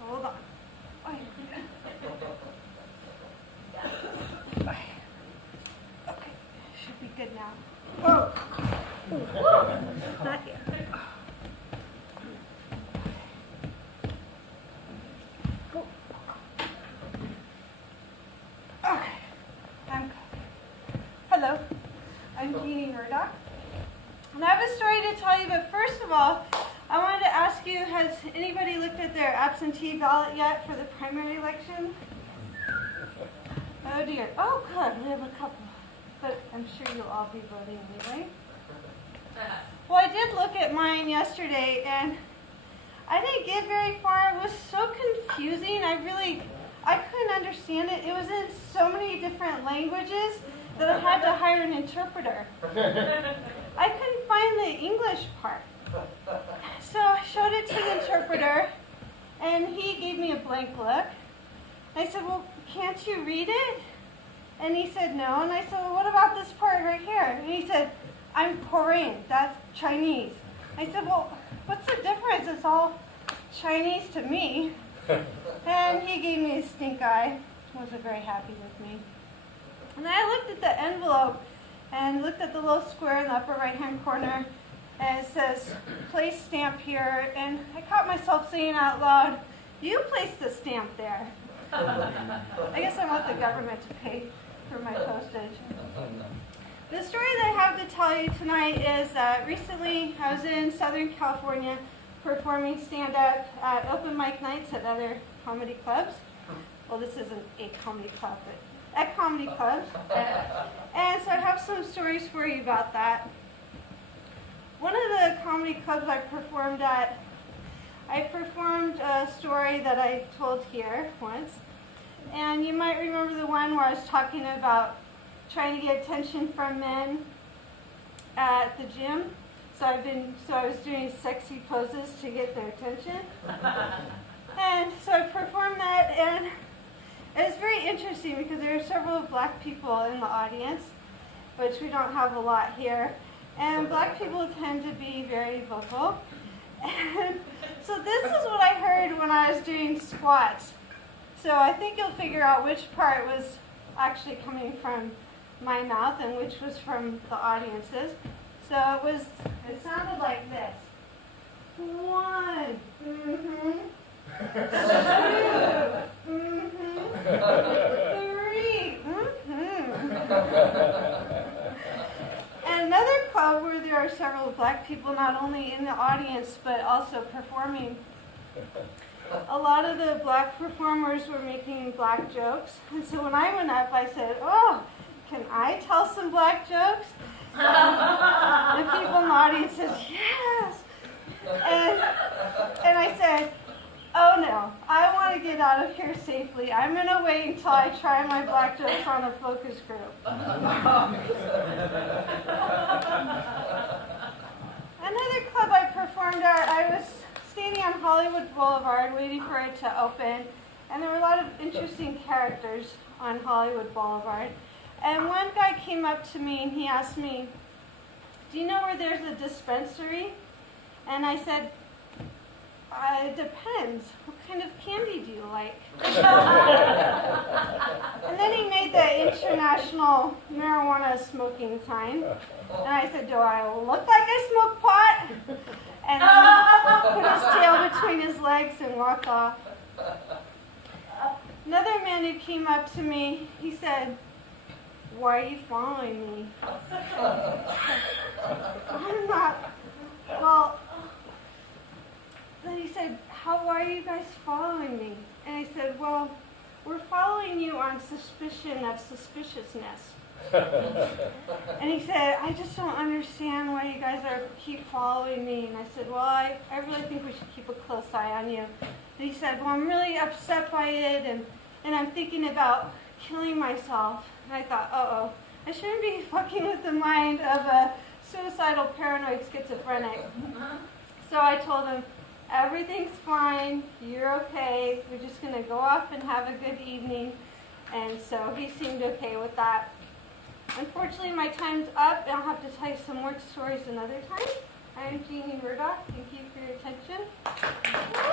Hold on. Okay, should be good now. Oh, not here. Okay, hello, I'm Jeanne Murdock, and I have a story to tell you, but first of all, I wanted to ask you, has anybody looked at their absentee ballot yet for the primary election? Oh dear. Oh good, we have a couple, but I'm sure you'll all be voting anyway. Well, I did look at mine yesterday, and I didn't get very far. It was so confusing. I couldn't understand it. It was in so many different languages that I had to hire an interpreter. I couldn't find the English part. So I showed it to the interpreter, and he gave me a blank look. I said, well, can't you read it? And he said, no. And I said, well, what about this part right here? And he said, I'm Korean. That's Chinese. I said, well, what's the difference? It's all Chinese to me. And he gave me a stink eye. Wasn't very happy with me. And then I looked at the envelope and looked at the little square in the upper right-hand corner, and it says, place stamp here. And I caught myself saying out loud, you placed the stamp there. I guess I want the government to pay for my postage. The story that I have to tell you tonight is that recently I was in Southern California performing stand-up at open mic nights at other comedy clubs. Well, this isn't a comedy club, but at comedy clubs. And so I have some stories for you about that. One of the comedy clubs I performed at, I performed a story that I told here once. And you might remember the one where I was talking about trying to get attention from men at the gym. So I was doing sexy poses to get their attention. And so I performed that, and it was very interesting because there were several black people in the audience, which we don't have a lot here. And black people tend to be very vocal. And so this is what I heard when I was doing squats. So I think you'll figure out which part was actually coming from my mouth and which was from the audience's. So it sounded like this. 1, mm-hmm. 2, mm-hmm. 3, mm-hmm. And another club where there are several black people not only in the audience but also performing. A lot of the black performers were making black jokes. And so when I went up, I said, oh, can I tell some black jokes? The people in the audience said, yes. And I said, oh no, I want to get out of here safely. I'm going to wait until I try my black jokes on a focus group. Another club I performed at, I was standing on Hollywood Boulevard waiting for it to open, and there were a lot of interesting characters on Hollywood Boulevard. And one guy came up to me and he asked me, do you know where there's a dispensary? And I said, it depends. What kind of candy do you like? And then he made the international marijuana smoking sign. And I said, do I look like I smoke pot? And he put his tail between his legs and walked off. Another man who came up to me, he said, why are you following me? I'm not. Well, then he said, why are you guys following me? And I said, well, we're following you on suspicion of suspiciousness. And he said, I just don't understand why you guys keep following me. And I said, well, I really think we should keep a close eye on you. And he said, well, I'm really upset by it, and I'm thinking about killing myself. And I thought, uh-oh, I shouldn't be fucking with the mind of a suicidal paranoid schizophrenic. So I told him, everything's fine, you're okay, we're just going to go off and have a good evening. And so he seemed okay with that. Unfortunately, my time's up, and I'll have to tell you some more stories another time. I am Jeanne Murdock. Thank you for your attention.